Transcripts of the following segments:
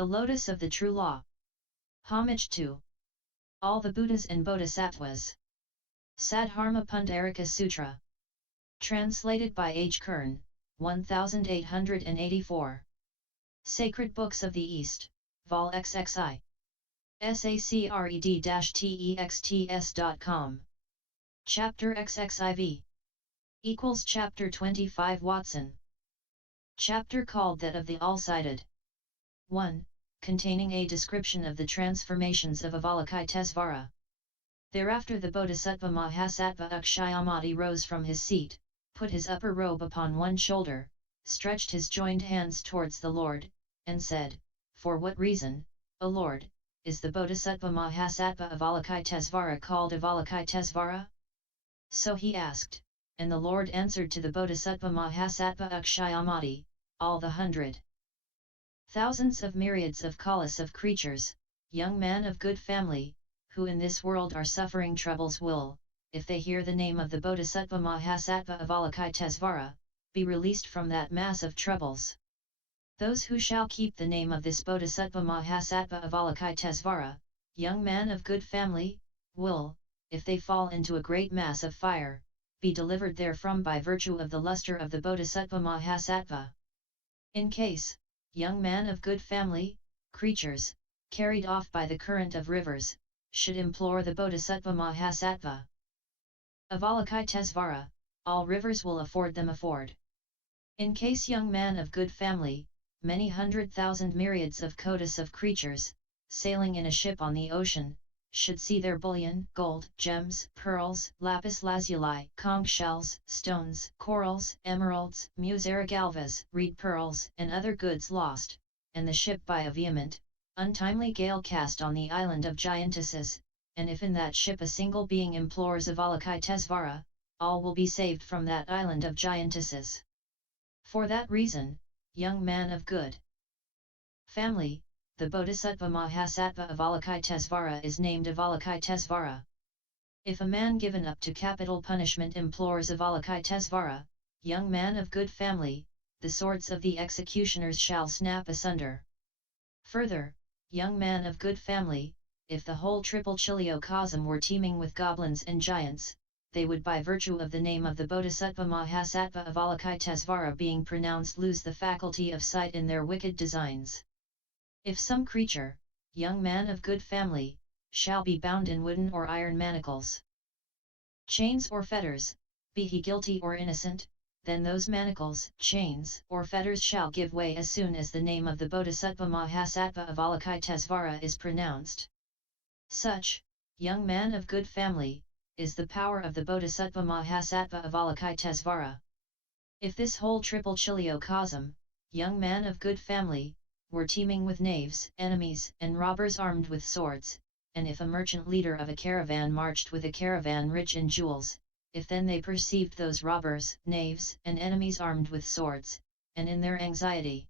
The Lotus of the True Law. Homage to all the Buddhas and Bodhisattvas. Sadharma Pundarika Sutra. Translated by H. Kern, 1884. Sacred Books of the East, Vol. XXI. Sacred-texts.com. Chapter XXIV. Equals Chapter 25 Watson. Chapter called That of the All-Sighted. 1. Containing a description of the transformations of Avalokitesvara. Thereafter the Bodhisattva Mahasattva Akshayamati rose from his seat, put his upper robe upon one shoulder, stretched his joined hands towards the Lord, and said, "For what reason, O Lord, is the Bodhisattva Mahasattva Avalokitesvara called Avalokitesvara?" So he asked, and the Lord answered to the Bodhisattva Mahasattva Akshayamati, all the 100,000s of myriads of kalas of creatures, young men of good family, who in this world are suffering troubles will, if they hear the name of the Bodhisattva Mahasattva Avalokitesvara, be released from that mass of troubles. Those who shall keep the name of this Bodhisattva Mahasattva Avalokitesvara, young men of good family, will, if they fall into a great mass of fire, be delivered therefrom by virtue of the luster of the Bodhisattva Mahasattva. In case, young men of good family, creatures, carried off by the current of rivers, should implore the Bodhisattva Mahasattva Avalokitesvara, all rivers will afford them afford. In case young men of good family, many 100,000 myriads of kotis of creatures, sailing in a ship on the ocean, should see their bullion, gold, gems, pearls, lapis lazuli, conch shells, stones, corals, emeralds, musaragalvas, reed pearls, and other goods lost, and the ship by a vehement, untimely gale cast on the island of giantesses, and if in that ship a single being implores Avalokitesvara, all will be saved from that island of giantesses. For that reason, young man of good family, the Bodhisattva Mahasattva Avalokitesvara is named Avalokitesvara. If a man given up to capital punishment implores Avalokitesvara, young man of good family, the swords of the executioners shall snap asunder. Further, young man of good family, if the whole triple chiliocosm were teeming with goblins and giants, they would by virtue of the name of the Bodhisattva Mahasattva Avalokitesvara being pronounced lose the faculty of sight in their wicked designs. If some creature, young man of good family, shall be bound in wooden or iron manacles, chains or fetters, be he guilty or innocent, then those manacles, chains, or fetters shall give way as soon as the name of the Bodhisattva Mahasattva Avalokitesvara is pronounced. Such, young man of good family, is the power of the Bodhisattva Mahasattva Avalokitesvara. If this whole triple chiliocosm, young man of good family, were teeming with knaves, enemies, and robbers armed with swords, and if a merchant leader of a caravan marched with a caravan rich in jewels, if then they perceived those robbers, knaves, and enemies armed with swords, and in their anxiety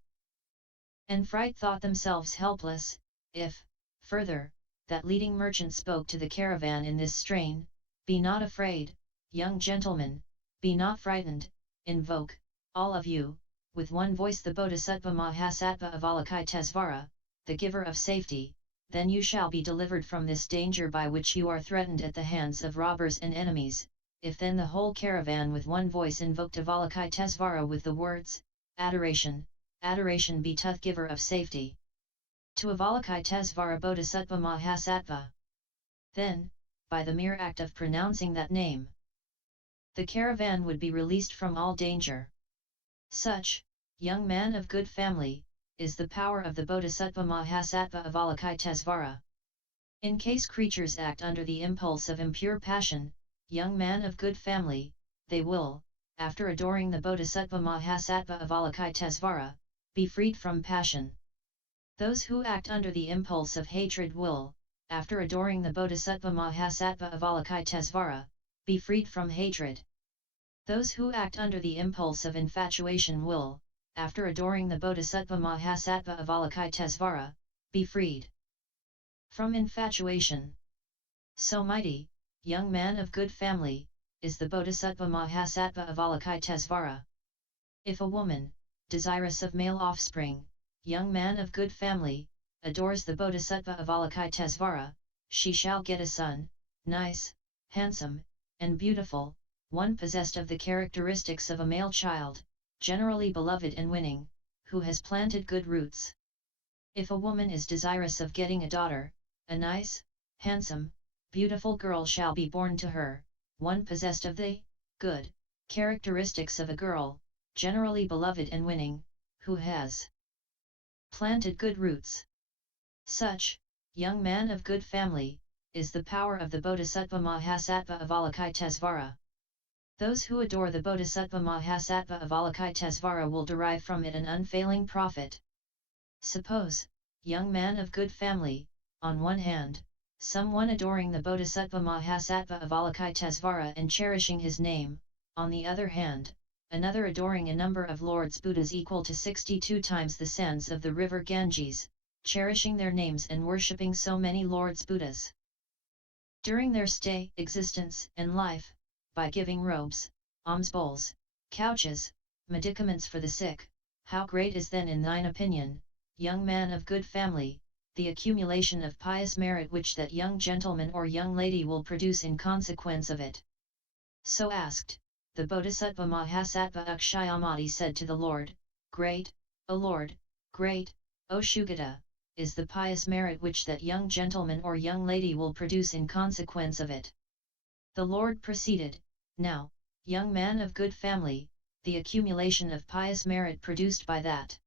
and fright thought themselves helpless, if, further, that leading merchant spoke to the caravan in this strain, "Be not afraid, young gentlemen, be not frightened, invoke, all of you, with one voice the Bodhisattva Mahasattva Avalokitesvara, the giver of safety, then you shall be delivered from this danger by which you are threatened at the hands of robbers and enemies." If then the whole caravan with one voice invoked Avalokitesvara with the words, "Adoration, adoration be to the giver of safety, to Avalokitesvara Bodhisattva Mahasattva," then, by the mere act of pronouncing that name, the caravan would be released from all danger. Such, young man of good family, is the power of the Bodhisattva Mahasattva Avalokitesvara. In case creatures act under the impulse of impure passion, young man of good family, they will, after adoring the Bodhisattva Mahasattva Avalokitesvara, be freed from passion. Those who act under the impulse of hatred will, after adoring the Bodhisattva Mahasattva Avalokitesvara, be freed from hatred. Those who act under the impulse of infatuation will, after adoring the Bodhisattva Mahasattva Avalokitesvara, be freed from infatuation. So mighty, young man of good family, is the Bodhisattva Mahasattva Avalokitesvara. If a woman, desirous of male offspring, young man of good family, adores the Bodhisattva Avalokitesvara, she shall get a son, nice, handsome, and beautiful, one possessed of the characteristics of a male child, generally beloved and winning, who has planted good roots. If a woman is desirous of getting a daughter, a nice, handsome, beautiful girl shall be born to her, one possessed of the good characteristics of a girl, generally beloved and winning, who has planted good roots. Such, young man of good family, is the power of the Bodhisattva Mahasattva Avalokitesvara. Those who adore the Bodhisattva Mahasattva Avalokitesvara will derive from it an unfailing profit. Suppose, young man of good family, on one hand, someone adoring the Bodhisattva Mahasattva Avalokitesvara and cherishing his name, on the other hand, another adoring a number of Lords Buddhas equal to 62 times the sands of the river Ganges, cherishing their names and worshipping so many Lords Buddhas. During their stay, existence, and life, by giving robes, alms-bowls, couches, medicaments for the sick, how great is then in thine opinion, young man of good family, the accumulation of pious merit which that young gentleman or young lady will produce in consequence of it? So asked, the Bodhisattva Mahasattva Akshayamati said to the Lord, Great, O Lord, great, O Sugata, is the pious merit which that young gentleman or young lady will produce in consequence of it. The Lord proceeded, Now, young man of good family, the accumulation of pious merit produced by that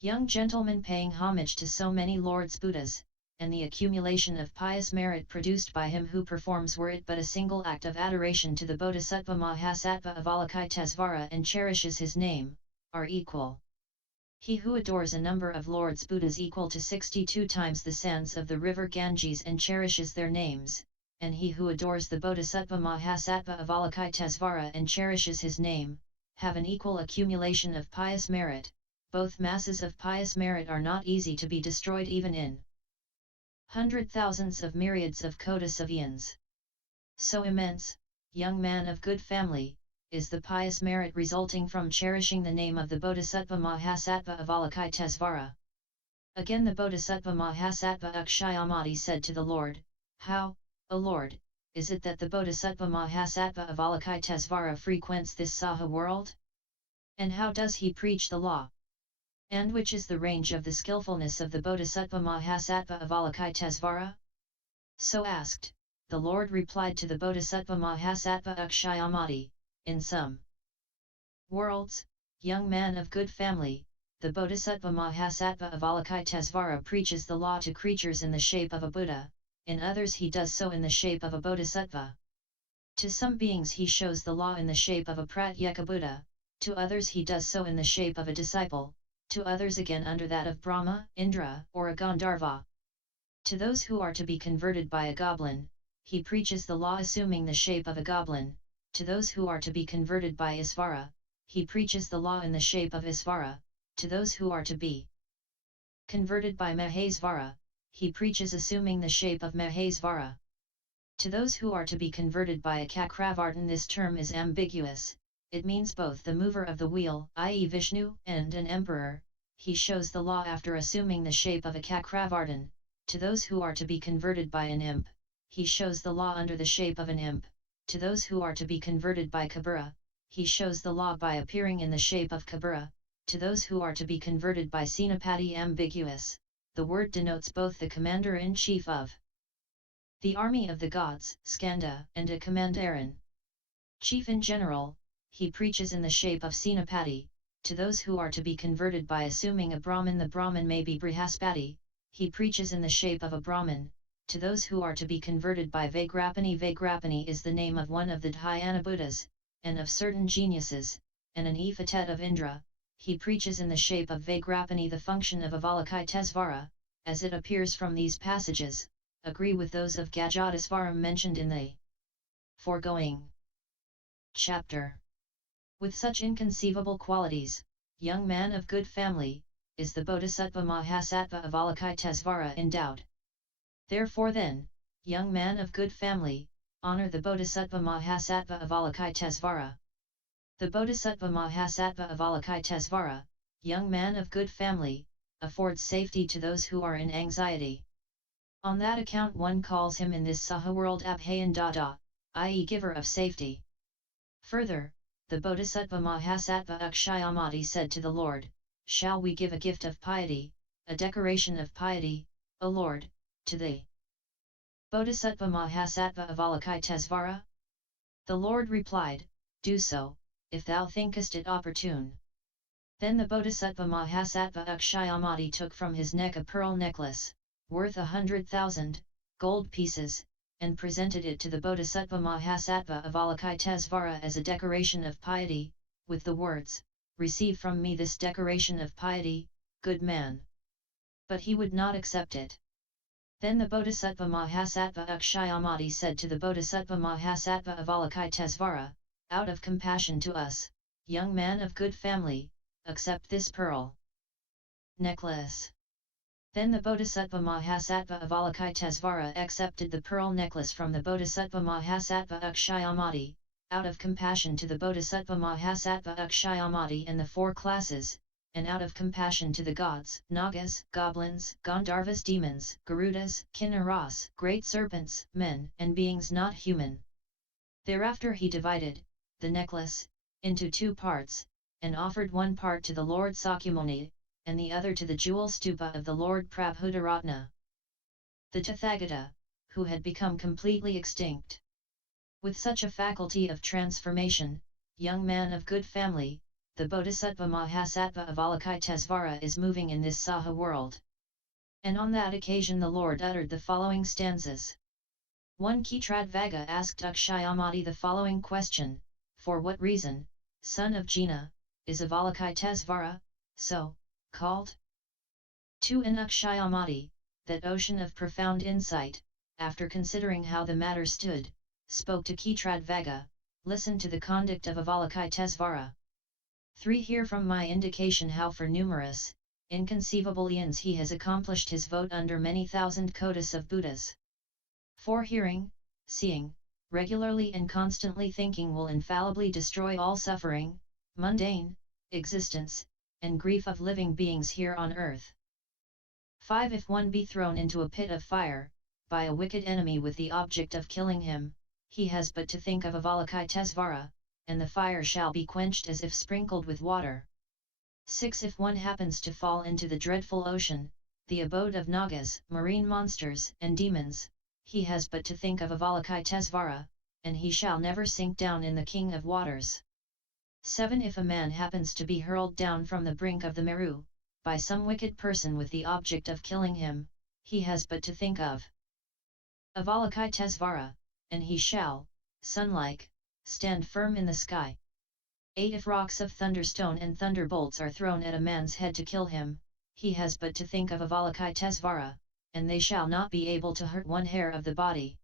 young gentleman paying homage to so many Lords Buddhas, and the accumulation of pious merit produced by him who performs were it but a single act of adoration to the Bodhisattva Mahasattva Avalokitesvara and cherishes his name, are equal. He who adores a number of Lords Buddhas equal to 62 times the sands of the river Ganges and cherishes their names, and he who adores the Bodhisattva Mahasattva Avalokitesvara and cherishes his name, have an equal accumulation of pious merit. Both masses of pious merit are not easy to be destroyed even in hundred thousands of myriads of kotis of eons. So immense, young man of good family, is the pious merit resulting from cherishing the name of the Bodhisattva Mahasattva Avalokitesvara. Again the Bodhisattva Mahasattva Akshayamati said to the Lord, How, O Lord, is it that the Bodhisattva Mahasattva Avalokitesvara frequents this Saha world? And how does he preach the law? And which is the range of the skillfulness of the Bodhisattva Mahasattva Avalokitesvara? So asked, the Lord replied to the Bodhisattva Mahasattva Akshayamati, In some worlds, young man of good family, the Bodhisattva Mahasattva Avalokitesvara preaches the law to creatures in the shape of a Buddha, in others he does so in the shape of a Bodhisattva. To some beings he shows the law in the shape of a Pratyeka Buddha, to others he does so in the shape of a disciple, to others again under that of Brahma, Indra, or a Gandharva. To those who are to be converted by a goblin, he preaches the law assuming the shape of a goblin, to those who are to be converted by Isvara, he preaches the law in the shape of Isvara, to those who are to be converted by Mahesvara, he preaches assuming the shape of Mahesvara. To those who are to be converted by a Cakravartin this term is ambiguous. It means both the mover of the wheel, i.e. Vishnu, and an emperor. He shows the law after assuming the shape of a Cakravartin. To those who are to be converted by an imp, he shows the law under the shape of an imp. To those who are to be converted by Kabura, he shows the law by appearing in the shape of Kabura. To those who are to be converted by Senapati ambiguous, the word denotes both the commander-in-chief of the army of the gods, Skanda, and a commanderin chief in general. He preaches in the shape of Senapati. To those who are to be converted by assuming a Brahmin, the Brahmin may be Brihaspati, he preaches in the shape of a Brahmin. To those who are to be converted by Vaigrapani, Vaigrapani is the name of one of the Dhyana Buddhas, and of certain geniuses, and an epithet of Indra, he preaches in the shape of Vaigrapani. The function of Avalokitesvara, as it appears from these passages, agree with those of Gajadisvaram mentioned in the foregoing chapter. With such inconceivable qualities, young man of good family, is the Bodhisattva Mahasattva Avalokitesvara endowed. Therefore then, young man of good family, honor the Bodhisattva Mahasattva Avalokitesvara. The Bodhisattva Mahasattva Avalokitesvara, young man of good family, affords safety to those who are in anxiety. On that account one calls him in this Saha world Abhayan Dada, i.e. giver of safety. Further, the Bodhisattva Mahasattva Akshayamati said to the Lord, "Shall we give a gift of piety, a decoration of piety, O Lord, to thee?" Bodhisattva Mahasattva Avalokitesvara? The Lord replied, "Do so, if thou thinkest it opportune." Then the Bodhisattva Mahasattva Akshayamati took from his neck a pearl necklace, worth 100,000 gold pieces, and presented it to the Bodhisattva Mahasattva Avalokitesvara as a decoration of piety, with the words, "Receive from me this decoration of piety, good man." But he would not accept it. Then the Bodhisattva Mahasattva Akshayamati said to the Bodhisattva Mahasattva Avalokitesvara, "Out of compassion to us, young man of good family, accept this pearl necklace." Then the Bodhisattva Mahasattva Avalokitesvara accepted the pearl necklace from the Bodhisattva Mahasattva Akshayamati, out of compassion to the Bodhisattva Mahasattva Akshayamati and the four classes, and out of compassion to the gods, Nagas, goblins, Gandharvas, demons, Garudas, Kinnaras, great serpents, men, and beings not human. Thereafter he divided the necklace into two parts, and offered one part to the Lord Sakyamuni, and the other to the jewel stupa of the Lord Prabhudaratna, the Tathagata, who had become completely extinct. With such a faculty of transformation, young man of good family, the Bodhisattva Mahasattva Avalokitesvara is moving in this Saha world. And on that occasion the Lord uttered the following stanzas. 1. Kshetravaga asked Akshayamati the following question, "For what reason, son of Jina, is Avalokitesvara so called?" 2. In Akshayamati, that ocean of profound insight, after considering how the matter stood, spoke to Kshetravaga, "Listen to the conduct of Avalokitesvara." 3. Hear from my indication how for numerous, inconceivable eons he has accomplished his vote under many thousand kotis of Buddhas. 4. Hearing, seeing, regularly and constantly thinking will infallibly destroy all suffering, mundane, existence, and grief of living beings here on earth. 5. If one be thrown into a pit of fire, by a wicked enemy with the object of killing him, he has but to think of Avalokitesvara, and the fire shall be quenched as if sprinkled with water. 6. If one happens to fall into the dreadful ocean, the abode of Nagas, marine monsters, and demons, he has but to think of Avalokitesvara, and he shall never sink down in the king of waters. 7. If a man happens to be hurled down from the brink of the Meru, by some wicked person with the object of killing him, he has but to think of Avalokitesvara, and he shall, sun-like, stand firm in the sky. 8. If rocks of thunderstone and thunderbolts are thrown at a man's head to kill him, he has but to think of Avalokitesvara, and they shall not be able to hurt one hair of the body.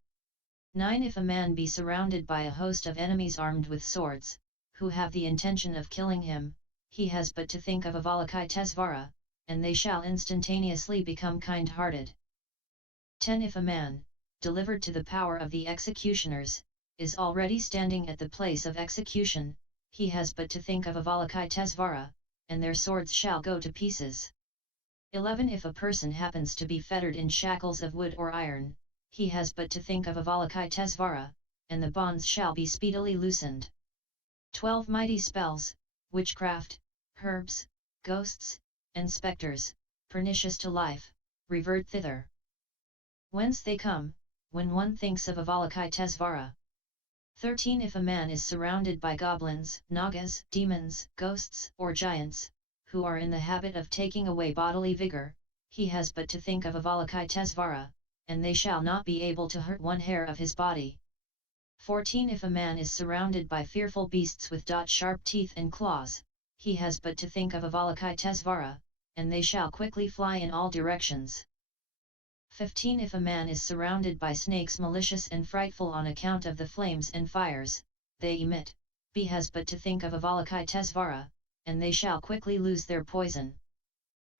9. If a man be surrounded by a host of enemies armed with swords, who have the intention of killing him, he has but to think of Avalokitesvara, and they shall instantaneously become kind-hearted. 10. If a man, delivered to the power of the executioners, is already standing at the place of execution, he has but to think of Avalokitesvara, and their swords shall go to pieces. 11. If a person happens to be fettered in shackles of wood or iron, he has but to think of Avalokitesvara, and the bonds shall be speedily loosened. 12. Mighty spells, witchcraft, herbs, ghosts, and spectres, pernicious to life, revert thither. Whence they come, when one thinks of Avalokitesvara. 13. If a man is surrounded by goblins, nagas, demons, ghosts, or giants, who are in the habit of taking away bodily vigor, he has but to think of Avalokitesvara, and they shall not be able to hurt one hair of his body. 14. If a man is surrounded by fearful beasts with sharp teeth and claws, he has but to think of Avalokitesvara, and they shall quickly fly in all directions. 15. If a man is surrounded by snakes malicious and frightful on account of the flames and fires they emit, he has but to think of Avalokitesvara, and they shall quickly lose their poison.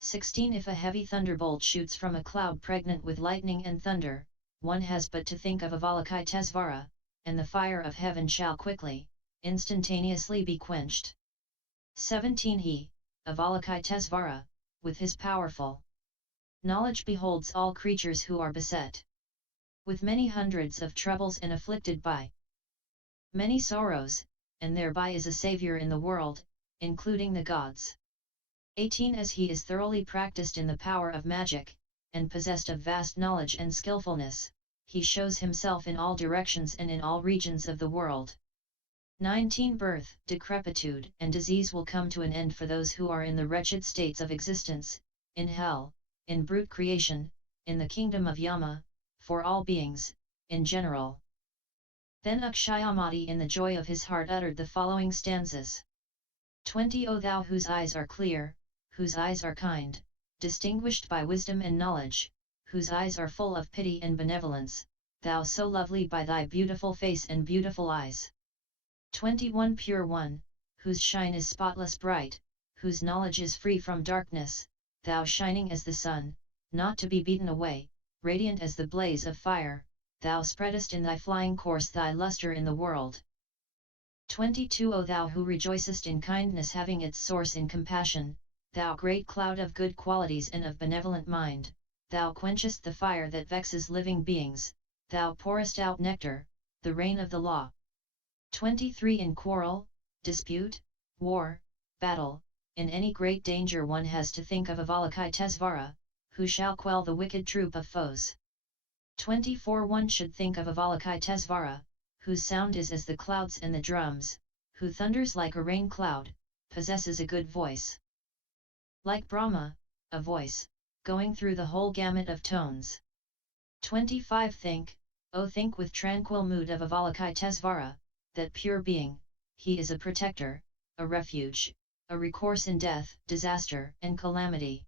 16. If a heavy thunderbolt shoots from a cloud pregnant with lightning and thunder, one has but to think of Avalokitesvara, and the fire of heaven shall quickly, instantaneously be quenched. 17. He, Avalokitesvara, with his powerful knowledge beholds all creatures who are beset with many hundreds of troubles and afflicted by many sorrows, and thereby is a savior in the world, including the gods. 18 As he is thoroughly practiced in the power of magic, and possessed of vast knowledge and skillfulness, he shows himself in all directions and in all regions of the world. 19 Birth, decrepitude and disease will come to an end for those who are in the wretched states of existence, in hell, in brute creation, in the kingdom of Yama, for all beings, in general. Then Akshayamati in the joy of his heart uttered the following stanzas. 20 O thou whose eyes are clear, whose eyes are kind, distinguished by wisdom and knowledge, whose eyes are full of pity and benevolence, thou so lovely by thy beautiful face and beautiful eyes. 21 Pure one, whose shine is spotless bright, whose knowledge is free from darkness, thou shining as the sun, not to be beaten away, radiant as the blaze of fire, thou spreadest in thy flying course thy luster in the world. 22 O thou who rejoicest in kindness having its source in compassion, thou great cloud of good qualities and of benevolent mind, thou quenchest the fire that vexes living beings, thou pourest out nectar, the rain of the law. 23 In quarrel, dispute, war, battle, in any great danger one has to think of Avalokitesvara, who shall quell the wicked troop of foes. 24 One should think of Avalokitesvara, whose sound is as the clouds and the drums, who thunders like a rain cloud, possesses a good voice. Like Brahma, a voice, going through the whole gamut of tones. 25 Think, O think with tranquil mood of Avalokitesvara, that pure being, he is a protector, a refuge, a recourse in death, disaster and calamity.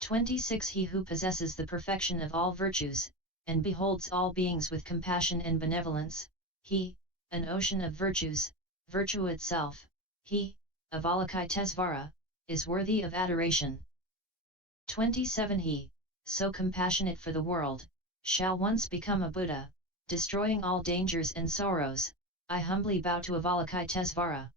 26 He who possesses the perfection of all virtues, and beholds all beings with compassion and benevolence, he, an ocean of virtues, virtue itself, he, Avalokitesvara, is worthy of adoration. 27 He, so compassionate for the world, shall once become a Buddha, destroying all dangers and sorrows. I humbly bow to Avalokitesvara.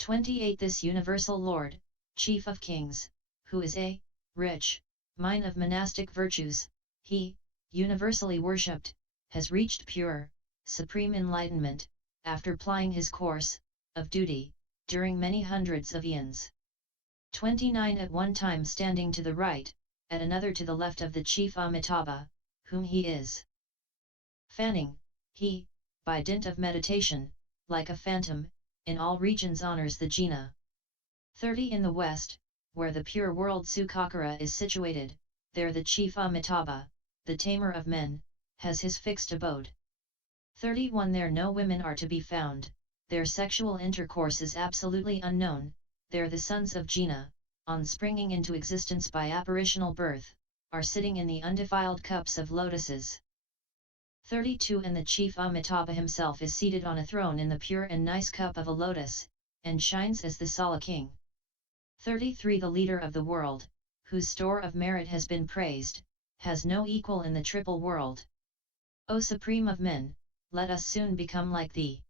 28 This universal Lord, Chief of Kings, who is a rich mine of monastic virtues, he, universally worshipped, has reached pure, supreme enlightenment, after plying his course of duty, during many hundreds of eons. 29 At one time standing to the right, at another to the left of the chief Amitabha, whom he is fanning, he, by dint of meditation, like a phantom, in all regions honors the jina. 30 In the west, where the pure world Sugata is situated, there the chief Amitabha, the tamer of men, has his fixed abode. 31 There no women are to be found, their sexual intercourse is absolutely unknown, there the sons of Jina, on springing into existence by apparitional birth, are sitting in the undefiled cups of lotuses. 32 And the chief Amitabha himself is seated on a throne in the pure and nice cup of a lotus, and shines as the Sala king. 33 The leader of the world, whose store of merit has been praised, has no equal in the triple world. O supreme of men, let us soon become like thee.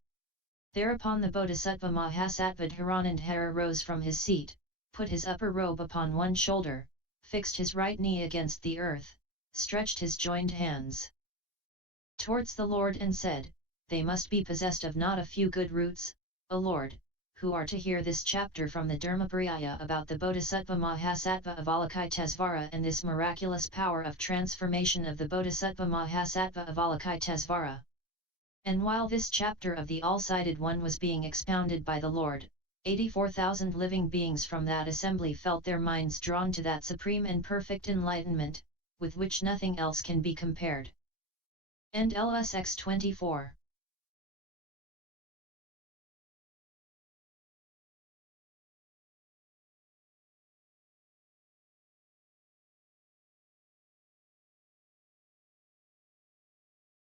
Thereupon the Bodhisattva Mahasattva Akshayamati rose from his seat, put his upper robe upon one shoulder, fixed his right knee against the earth, stretched his joined hands towards the Lord and said, They must be possessed of not a few good roots, O Lord, who are to hear this chapter from the Dharmapariyaya about the Bodhisattva Mahasattva Avalokitesvara and this miraculous power of transformation of the Bodhisattva Mahasattva Avalokitesvara. And while this chapter of the All-Sighted One was being expounded by the Lord, 84,000 living beings from that assembly felt their minds drawn to that supreme and perfect enlightenment, with which nothing else can be compared. End LSX 24.